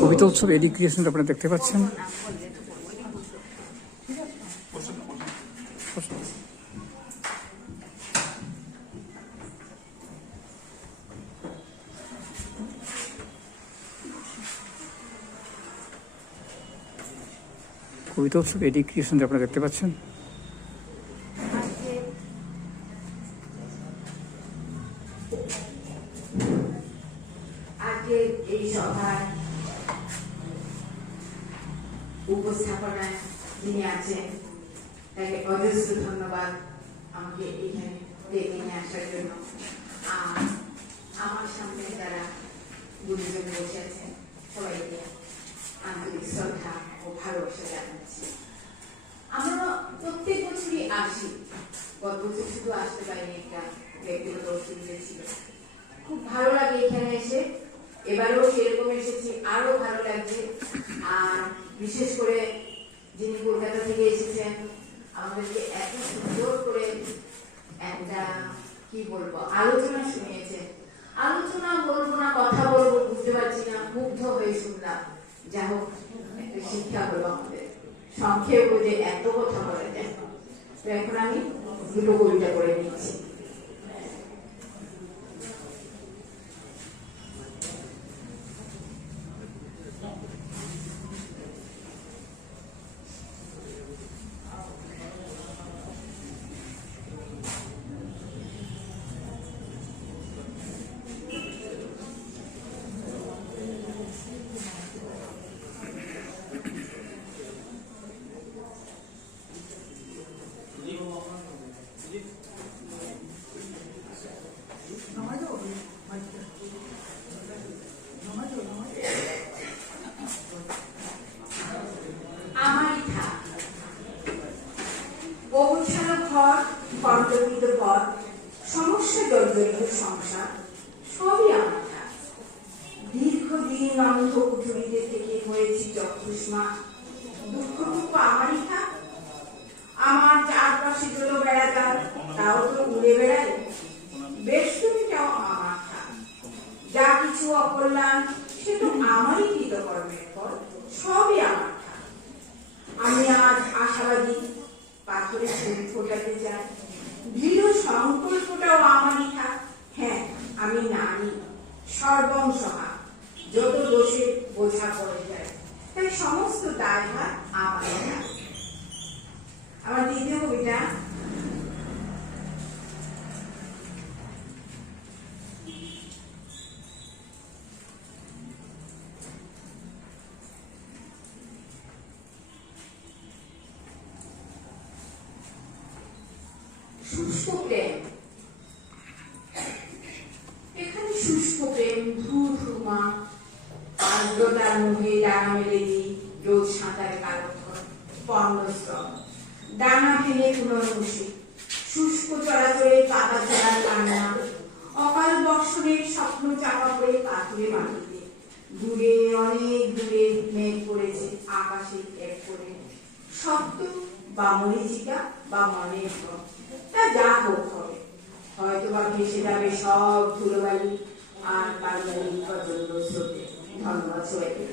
কবিতা উৎসব এডি ক্রিয়েশন আপনারা দেখতে পাচ্ছেন। কবিতা উৎসব এডি ক্রিয়েশন আপনারা দেখতে পাচ্ছেন। এই সভার উপস্থাপনায় যিনি আছেন। তাকে অজস্র ধন্যবাদ আমাকে এখানে ডেকে নিয়ে আসার জন্য। আর আমার সামনে যারা গুরুজন বসে আছেন, সবাইকে আন্তরিক শ্রদ্ধা ও ভালোবাসা জানাচ্ছি। আমরা প্রত্যেক বছরই আসি। গত বছর শুধু আসতে পারিনি একটা ব্যক্তিগত অসুবিধা ছিল। খুব ভালো লাগে এখানে এসে। এবারেও সেরকম এসেছি আরও ভালো লাগছে। আর বিশেষ করে যিনি কলকাতা থেকে এসেছেন, আমাদেরকে এত সুন্দর করে একটা, কি বলব, আলোচনা শুনিয়েছেন। আলোচনা বলব না, কথা বলব, বুঝতে পারছি না, মুগ্ধ হয়ে শুনলাম। যা হোক, একটা শিক্ষা হলো আমাদের। সংক্ষেপ যে এত কথা বলা যায়। তো এখন আমি দুটো কবিতা করে নিচ্ছি আমারই থাক পৌঁছানো ঘর পথ সমস্যা জর্জরিত সংসার, সবই আমার। দীর্ঘদিন অন্ধ কুঠুরিতে থেকে হয়েছি চক্ষুষ্মা। দুঃখটুকু আমারই থাক আমার চারপাশে চলো বেড়াতাম, তাও তো উড়ে বেড়ায় বেষ্টনীটাও আমার থাক যা কিছু অকল্যাণ, সে তো আমারই কৃতকর্মের ফল সবই আমার থাক আমি আজ আশাবাদী পাথরে ফুল ফোটাতে চাই থাক হ্যাঁ আমি নারী। যত দোষে বোঝা পড়ে যায়, তাই সমস্ত দায়ভার আমারই থাক আমার দ্বিতীয় কবিতা এখানে শুষ্ক প্রেম ধু ধুমা আর্দ্রতার মুখে ডানা মেলেছি রোজ সাঁতারে পণ্ডস্তম ডানা পুনর্বসে শুষ্ক চলাচলে পাতা কান্না। অকাল বর্ষণের স্বপ্ন চাপা পড়ে পাথরে মাটিতে। দূরে, অনেক দূরে মেঘ পড়েছে আকাশে এক করে। সত্য বা মরিচিকা বা মনের ভ্রম তা যা হোক হবে। হয়তো বা ভেসে যাবে সব ধুলোবালি আর কালবালি পর্যন্ত স্রোতে ধন্যবাদ সবাইকে